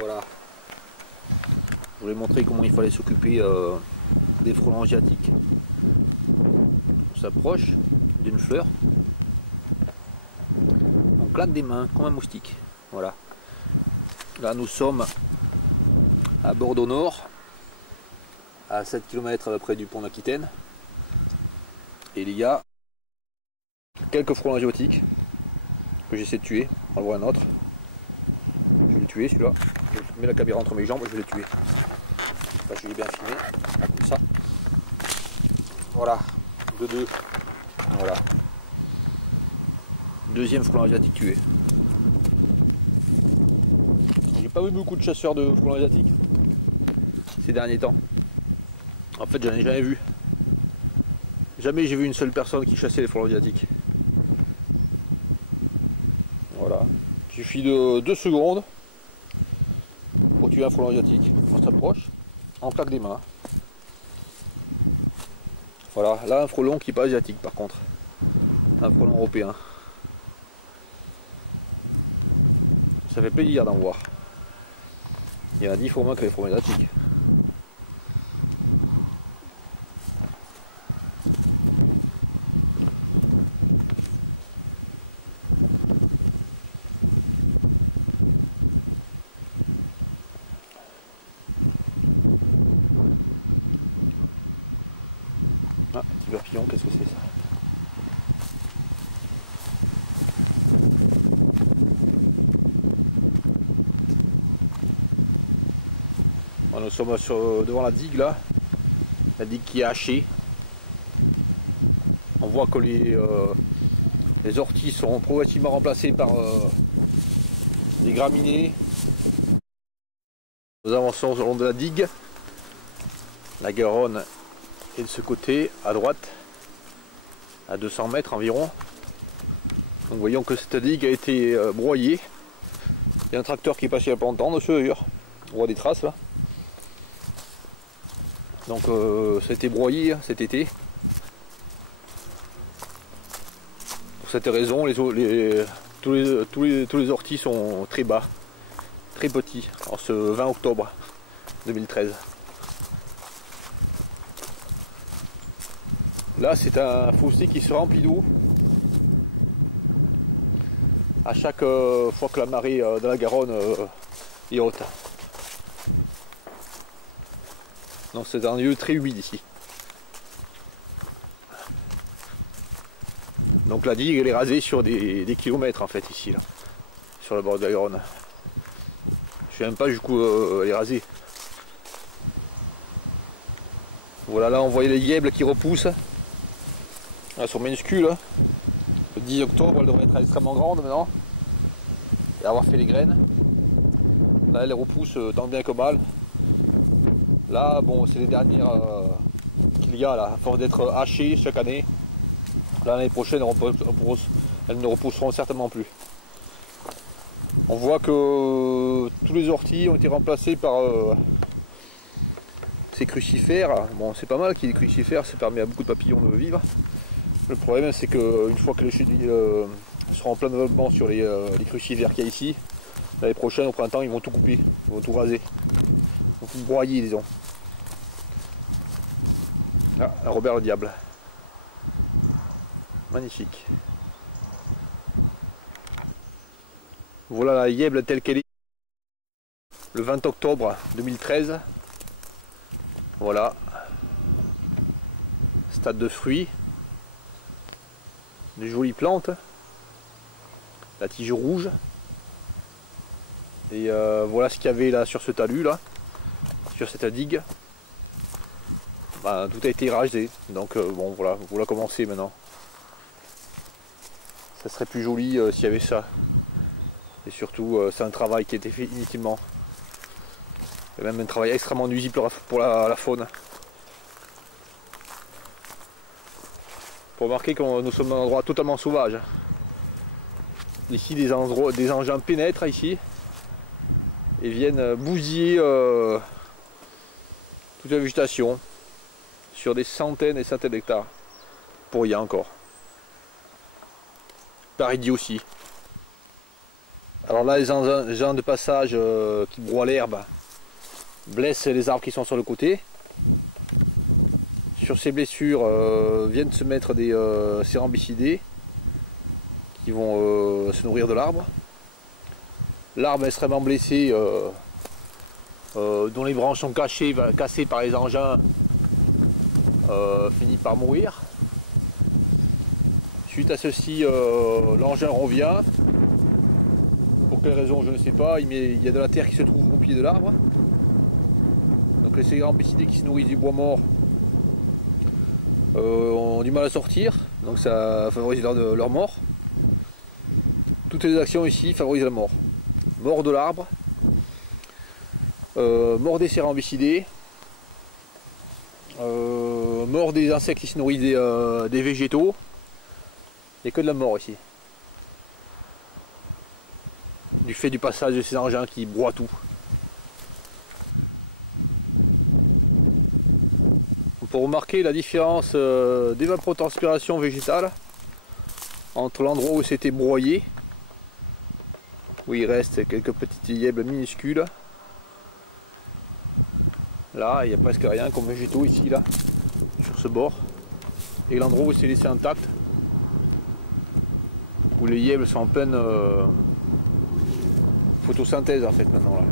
Voilà. Je voulais montrer comment il fallait s'occuper des frelons asiatiques. On s'approche d'une fleur. On claque des mains comme un moustique. Voilà. Là nous sommes à Bordeaux Nord, à 7 km à peu près du pont d'Aquitaine. Et il y a quelques frelons asiatiques que j'essaie de tuer. On va voir un autre. Je vais le tuer celui-là. Je mets la caméra entre mes jambes, je vais le tuer. Là, je l'ai bien filmé, comme ça. Voilà, de deux. Voilà. Deuxième frelon asiatique tué. J'ai pas vu beaucoup de chasseurs de frelons asiatiques ces derniers temps. En fait, j'en ai jamais vu. Jamais j'ai vu une seule personne qui chassait les frelons asiatiques. Voilà. Il suffit de 2 secondes pour tuer un frelon asiatique. On s'approche, on claque des mains. Voilà, là un frelon qui n'est pas asiatique par contre. Un frelon européen. Ça fait plaisir d'en voir. Il y en a 10 fois moins que les frelons asiatiques. Ah, petit papillon, qu'est-ce que c'est ça? Nous sommes devant la digue là, la digue qui est hachée. On voit que les orties sont progressivement remplacées par des graminées. Nous avançons le long de la digue. La Garonne est de ce côté, à droite, à 200 mètres environ. Donc voyons que cette digue a été broyée. Il y a un tracteur qui est passé il n'y a pas longtemps dessus d'ailleurs. On voit des traces là. Donc ça a été broyé cet été. Pour cette raison, tous les orties sont très bas, très petits, en ce 20 octobre 2013. Là, c'est un fossé qui se remplit d'eau à chaque fois que la marée de la Garonne est haute. Donc c'est un lieu très humide ici. Donc la digue elle est rasée sur des kilomètres en fait ici là, sur le bord de la Garonne. Je sais même pas jusqu'où elle est rasée. Voilà, là on voyait les guêbles qui repoussent. Elles sont minuscules. Hein. Le 10 octobre elles devraient être extrêmement grandes maintenant. Et avoir fait les graines. Là elles repoussent tant bien que mal. Là bon c'est les dernières qu'il y a là, à force d'être hachées chaque année. L'année prochaine, elles ne repousseront certainement plus. On voit que tous les orties ont été remplacés par ces crucifères. Bon, c'est pas mal qu'il y ait des crucifères, ça permet à beaucoup de papillons de vivre. Le problème, c'est qu'une fois que les chenilles seront en plein développement sur les crucifères qu'il y a ici, l'année prochaine, au printemps, ils vont tout couper, ils vont tout raser. Ils vont tout broyer, disons. Ah, Robert le Diable. Magnifique. Voilà la guêble telle qu'elle est le 20 octobre 2013. Voilà. Stade de fruits. Des jolies plantes. La tige rouge. Et voilà ce qu'il y avait là sur ce talus là. Sur cette digue. Ben, tout a été rasé. Donc bon voilà comment c'est maintenant. Ça serait plus joli s'il y avait ça. Et surtout, c'est un travail qui a été fait inutilement. Et même un travail extrêmement nuisible pour la faune. Pour remarquer que nous sommes dans un endroit totalement sauvage. Ici, des engins pénètrent ici et viennent bousiller toute la végétation sur des centaines et centaines d'hectares. Pour rien encore. Pareil dit aussi. Alors là, les engins de passage qui broient l'herbe blessent les arbres qui sont sur le côté. Sur ces blessures viennent se mettre des cérambycidés qui vont se nourrir de l'arbre. L'arbre extrêmement blessé, dont les branches sont cassées par les engins, finit par mourir. Suite à ceci, l'engin revient. Pour quelle raison, je ne sais pas. Il y a de la terre qui se trouve au pied de l'arbre. Donc les cérambycidés qui se nourrissent du bois mort ont du mal à sortir. Donc ça favorise leur mort. Toutes les actions ici favorisent la mort. Mort de l'arbre, mort des cérambycidés, mort des insectes qui se nourrissent des végétaux. Il n'y a que de la mort ici. Du fait du passage de ces engins qui broient tout. On peut remarquer la différence d'évapotranspiration végétale entre l'endroit où c'était broyé, où il reste quelques petites ièbles minuscules. Là, il n'y a presque rien comme végétaux ici, là, sur ce bord. Et l'endroit où c'est laissé intact, où les ièbles sont en pleine photosynthèse en fait maintenant là.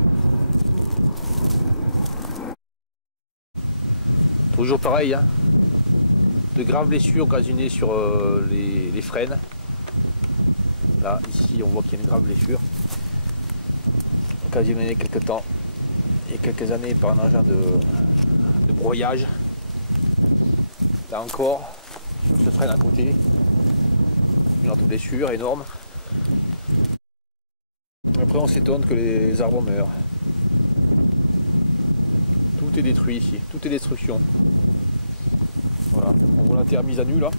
Toujours pareil, hein. De graves blessures occasionnées sur les frênes. Là, ici, on voit qu'il y a une grave blessure occasionnée il y a quelques temps, il y a quelques années par un engin de broyage. Là encore, sur ce freine à côté, une autre blessure énorme. Après, on s'étonne que les arbres meurent. Tout est détruit ici, tout est destruction. Voilà, on voit la terre mise à nu là.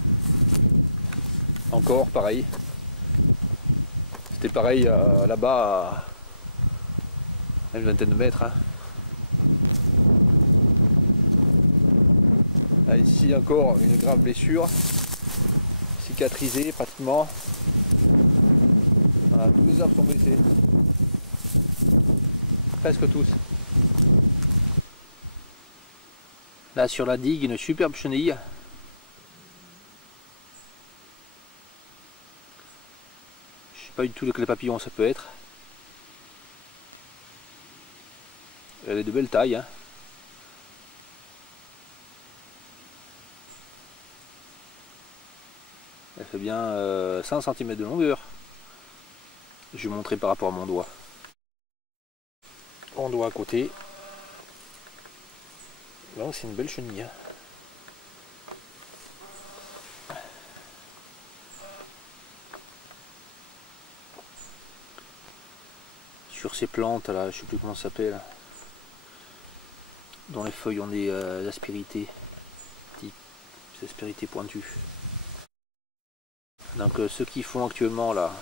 Encore pareil. C'était pareil là-bas à une vingtaine de mètres. Hein. Là, ici encore une grave blessure. Cicatrisée pratiquement. Voilà, tous les arbres sont blessés. Presque tous. Là sur la digue, une superbe chenille. Je sais pas du tout de quel papillon ça peut être. Elle est de belle taille. Hein. Elle fait bien 100 cm de longueur. Je vais montrer par rapport à mon doigt. Mon doigt à côté. Donc c'est une belle chenille. Sur ces plantes là, je sais plus comment ça s'appelle, dont les feuilles ont des aspérités, des aspérités pointues. Donc ceux qui font actuellement là,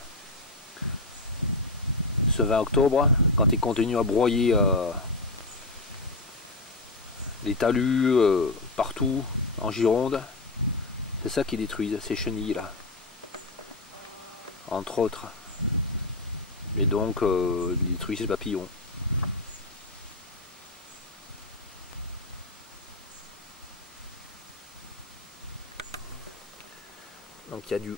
ce 20 octobre, quand ils continuent à broyer les talus partout en Gironde, c'est ça qui détruisent ces chenilles là, entre autres. Et donc ils détruisent ces papillons. Donc il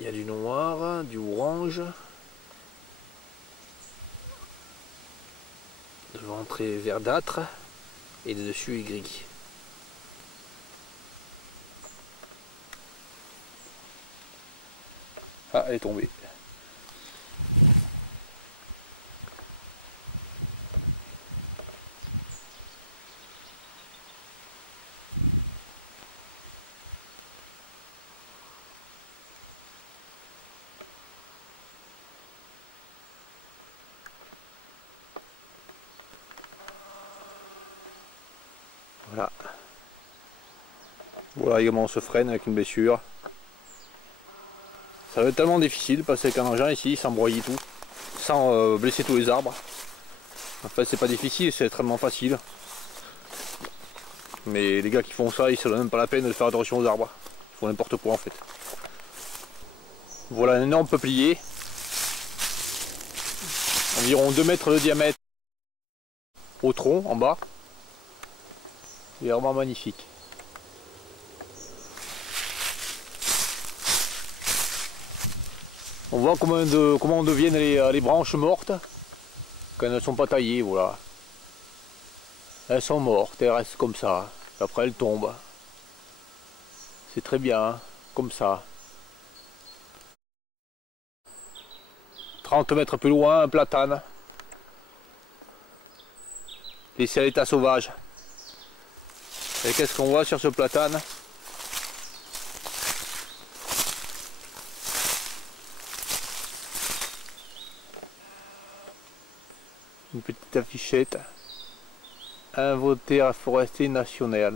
y a du noir, du orange, le ventre est verdâtre et le dessus est gris. Ah, elle est tombée. Voilà. Voilà également on se freine avec une blessure. Ça va être tellement difficile de passer avec un engin ici sans broyer tout, sans blesser tous les arbres. En fait c'est pas difficile, c'est extrêmement facile. Mais les gars qui font ça, ils se donnent même pas la peine de faire attention aux arbres. Ils font n'importe quoi en fait. Voilà un énorme peuplier. Environ 2 mètres de diamètre au tronc en bas. Il est vraiment magnifique. On voit comment deviennent les branches mortes quand elles ne sont pas taillées, voilà. Elles sont mortes, elles restent comme ça. Après elles tombent. C'est très bien, comme ça. 30 mètres plus loin, un platane. Laissé à l'état sauvage. Et qu'est-ce qu'on voit sur ce platane? Une petite affichette. Inventaire forestier national.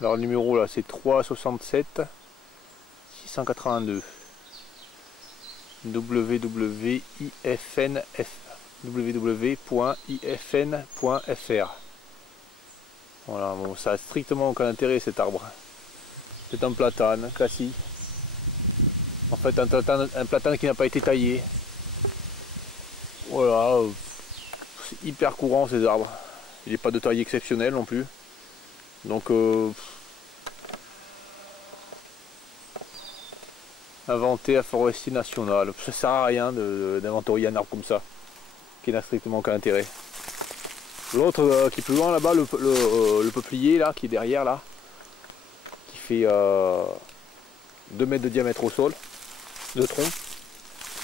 Alors le numéro là c'est 367 682. www.ifn.fr. Voilà, bon, ça a strictement aucun intérêt cet arbre. C'est un platane classique. En fait un platane qui n'a pas été taillé. Voilà, c'est hyper courant ces arbres. Il n'est pas de taille exceptionnelle non plus. Donc inventaire forestier national. Ça sert à rien d'inventorier un arbre comme ça, qui n'a strictement aucun intérêt. L'autre qui est plus loin là-bas, le peuplier là, qui est derrière là, qui fait 2 mètres de diamètre au sol, de tronc.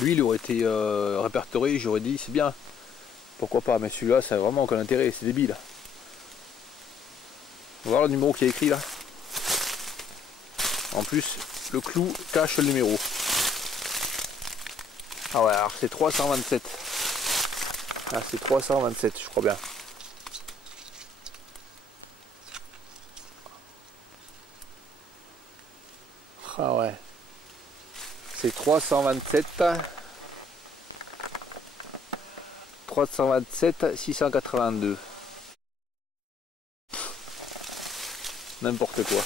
Lui il aurait été répertorié, j'aurais dit c'est bien, pourquoi pas, mais celui-là ça n'a vraiment aucun intérêt, c'est débile. On va voir le numéro qui est écrit là. En plus, le clou cache le numéro. Ah ouais, alors c'est 327. Ah, c'est 327, je crois bien. Ah ouais. C'est 327. 327 682. N'importe quoi.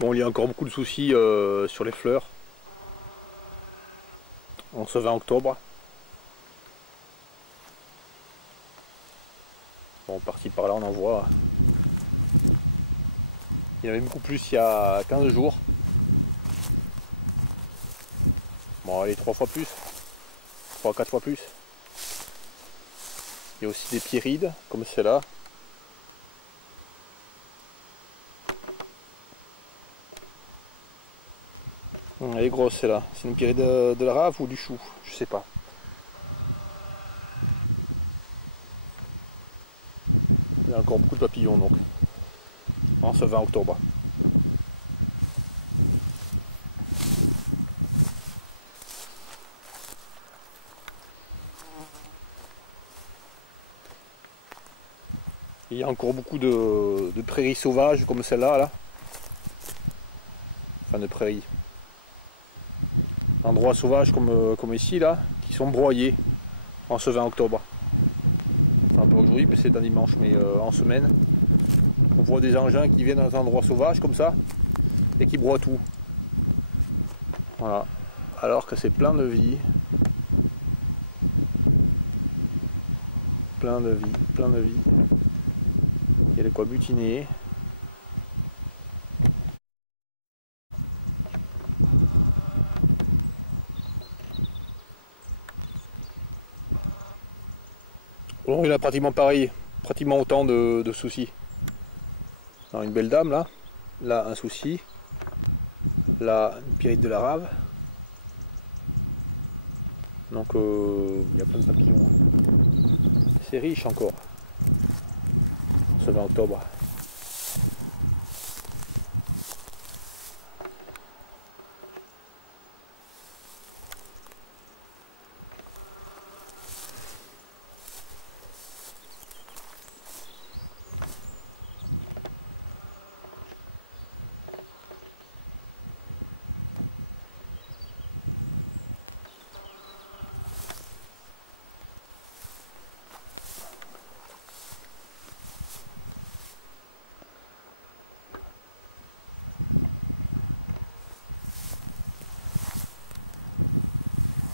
Bon, il y a encore beaucoup de soucis sur les fleurs. En ce 20 octobre. Bon, par-ci par-là, on en voit. Il y en avait beaucoup plus il y a 15 jours. Bon, allez, 3 fois plus. 3-4 fois plus. Il y a aussi des pyrides, comme celle-là. Elle est grosse celle-là. C'est une pyride de la rave ou du chou? Je sais pas. Il y a encore beaucoup de papillons donc. En ce 20 octobre. Il y a encore beaucoup de prairies sauvages comme celle-là. Là. Enfin de prairies. Endroits sauvages comme ici là, qui sont broyés en ce 20 octobre. Enfin pas aujourd'hui, mais c'est un dimanche, mais en semaine. On voit des engins qui viennent dans un endroit sauvage comme ça et qui broient tout. Voilà. Alors que c'est plein de vie. Plein de vie, plein de vie. Il y a de quoi butiner. Bon, il a pratiquement pareil, pratiquement autant de soucis. Alors, une belle dame là un souci, là une pyrite de la rave. Donc il y a plein de papillons. C'est riche encore, ce 20 octobre.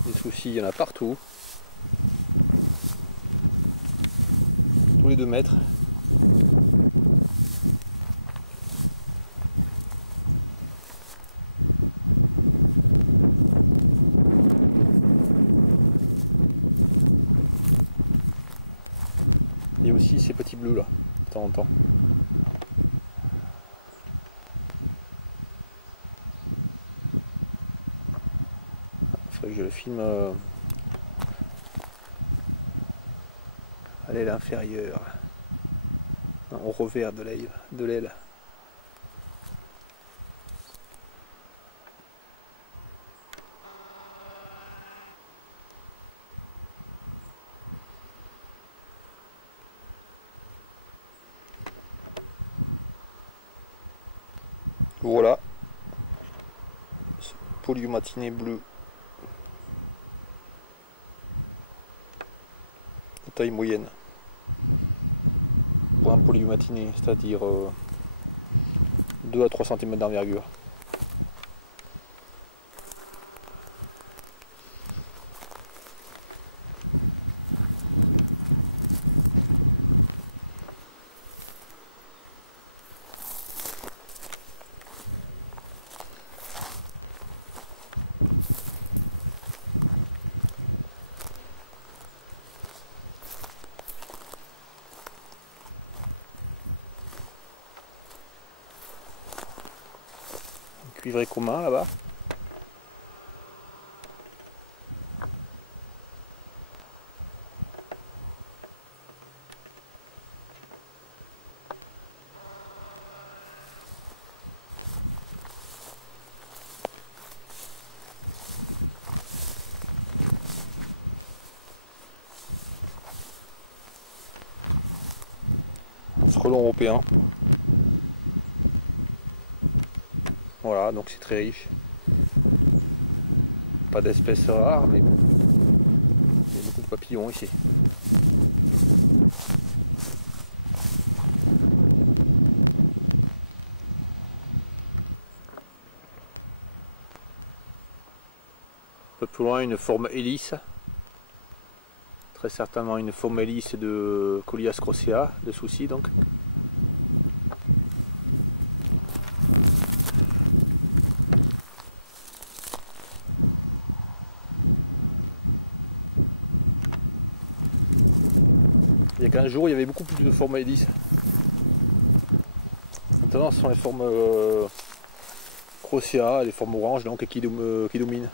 Des soucis, il y en a partout. Tous les 2 mètres. Il y a aussi ces petits bleus là, de temps en temps. Il faudrait que je le filme à l'aile inférieure, au revers de l'aile. Voilà, ce polyomatiné bleu de taille moyenne pour un polyomatiné, c'est-à-dire 2 à 3 cm d'envergure. Cuivré commun là-bas. Un frelon européen. Voilà, donc c'est très riche. Pas d'espèces rares, mais bon. Il y a beaucoup de papillons ici. Un peu plus loin, une forme hélice. Très certainement une forme hélice de Colias crocea, de souci donc. Il y a 15 jours, il y avait beaucoup plus de formes hélices. Maintenant, ce sont les formes crocea, les formes oranges donc, qui dominent.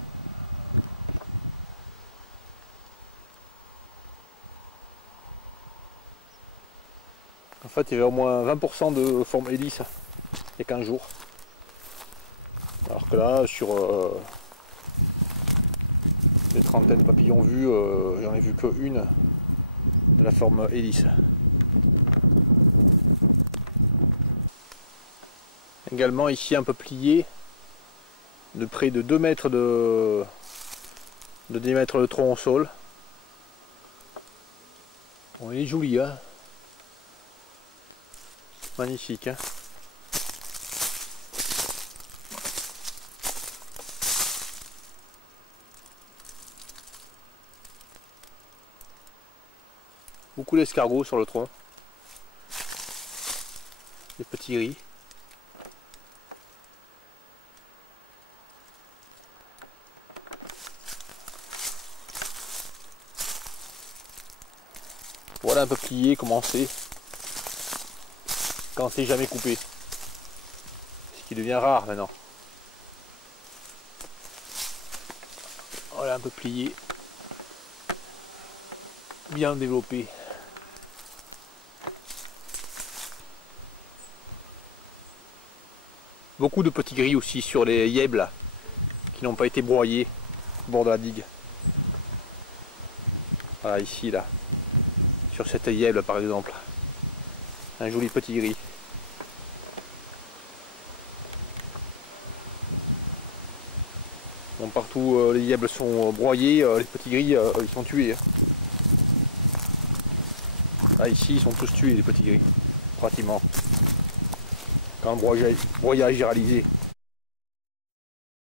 En fait, il y avait au moins 20% de formes hélices il y a 15 jours. Alors que là, sur les trentaines de papillons vus, j'en ai vu qu'une de la forme hélice. Également ici un peuplier de près de 2 mètres de diamètre de tronc au sol. Bon, il est joli, hein. Magnifique, hein. Beaucoup d'escargots sur le tronc. Des petits gris. Voilà un peuplier commencé quand c'est jamais coupé. Ce qui devient rare maintenant. Voilà un peuplier bien développé. Beaucoup de petits gris aussi sur les yèbles là, qui n'ont pas été broyés au bord de la digue. Voilà ici là, sur cette yèble par exemple. Un joli petit gris. Bon, partout les yèbles sont broyés, les petits gris ils sont tués. Hein. Là ici ils sont tous tués les petits gris, pratiquement. Quand le broyage est réalisé.